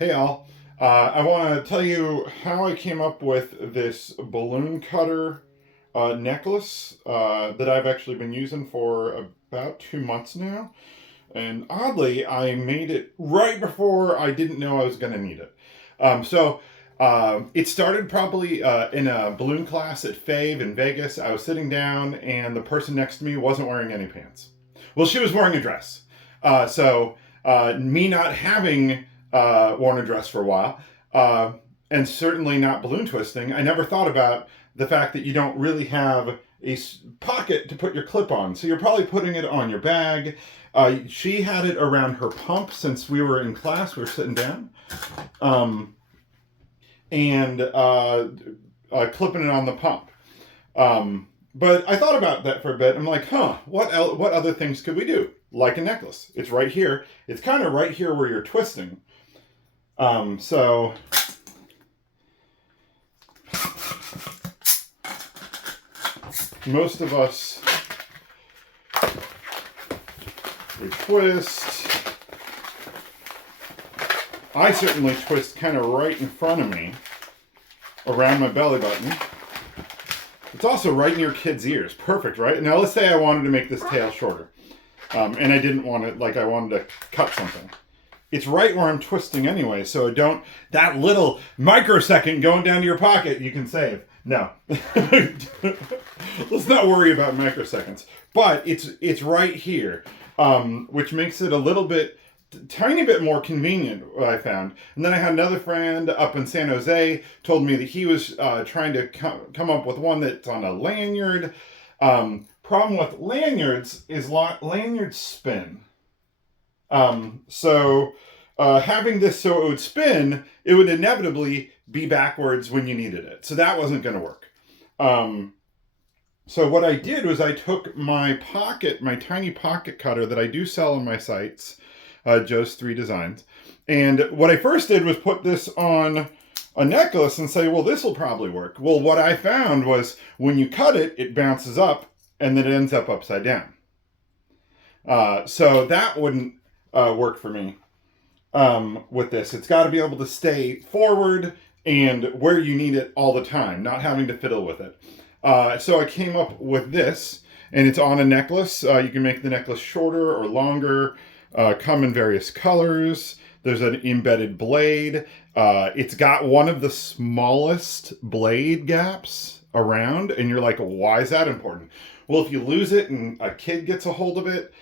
Hey all, I want to tell you how I came up with this balloon cutter necklace that I've actually been using for about 2 months now. And oddly, I made it right before I didn't know I was going to need it. It started probably in a balloon class at Fave in Vegas. I was sitting down, and the person next to me wasn't wearing any pants. Well, she was wearing a dress. Me not having worn a dress for a while, uh, and certainly not balloon twisting, I never thought about the fact that you don't really have a pocket to put your clip on. So you're probably putting it on your bag. She had it around her pump since we were in class. We were sitting down. Um, and clipping it on the pump. But I thought about that for a bit. I'm like, what other things could we do? Like a necklace. It's right here. It's kind of right here where you're twisting. So most of us, we twist. I certainly twist kind of right in front of me, around my belly button. It's also right near kids' ears. Perfect, right? Now let's say I wanted to make this tail shorter. And I didn't want it, like I wanted to cut something. It's right where I'm twisting anyway, so that little microsecond going down to your pocket, you can save. No. Let's not worry about microseconds. But it's right here, which makes it a little bit, tiny bit more convenient, I found. And then I had another friend up in San Jose told me that he was trying to come up with one that's on a lanyard. Problem with lanyards is lanyards spin. Having this so it would spin, it would inevitably be backwards when you needed it. So that wasn't going to work. So what I did was I took my tiny pocket cutter that I do sell on my sites, Joe's 3 Designs. And what I first did was put this on a necklace and say, well, this will probably work. Well, what I found was when you cut it, it bounces up and then it ends up upside down. So that wouldn't work for me with this. It's got to be able to stay forward and where you need it all the time, not having to fiddle with it. So I came up with this, and it's on a necklace. You can make the necklace shorter or longer, come in various colors. There's an embedded blade. It's got one of the smallest blade gaps around, and you're like, why is that important? Well, if you lose it and a kid gets a hold of it,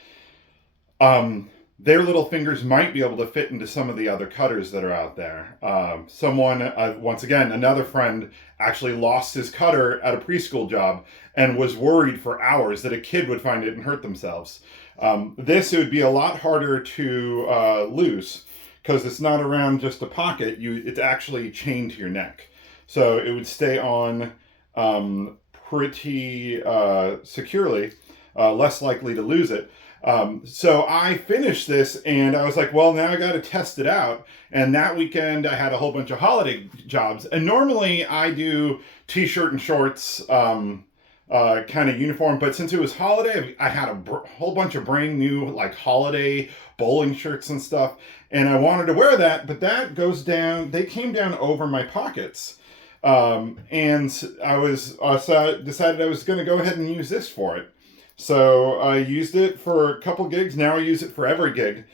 their little fingers might be able to fit into some of the other cutters that are out there. Once again, another friend actually lost his cutter at a preschool job and was worried for hours that a kid would find it and hurt themselves. This would be a lot harder to lose because it's not around just a pocket. It's actually chained to your neck. So it would stay on pretty securely, less likely to lose it. So I finished this and I was like, well, now I got to test it out. And that weekend I had a whole bunch of holiday jobs. And normally I do t-shirt and shorts, kind of uniform. But since it was holiday, I had a whole bunch of brand new like holiday bowling shirts and stuff. And I wanted to wear that, but that goes down, they came down over my pockets. And I decided I was going to go ahead and use this for it. So I used it for a couple gigs. Now I use it for every gig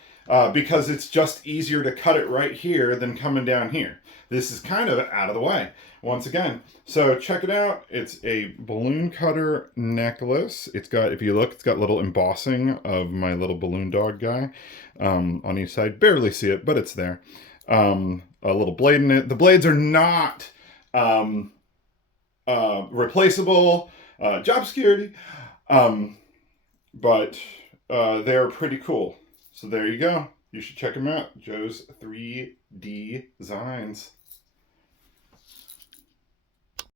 because it's just easier to cut it right here than coming down here. This is kind of out of the way once again. So check it out. It's a balloon cutter necklace. It's got, if you look, it's got little embossing of my little balloon dog guy on each side. Barely see it, but it's there. A little blade in it. The blades are not replaceable. Job security. But they're pretty cool. So there you go. You should check them out. Joe's 3D Designs.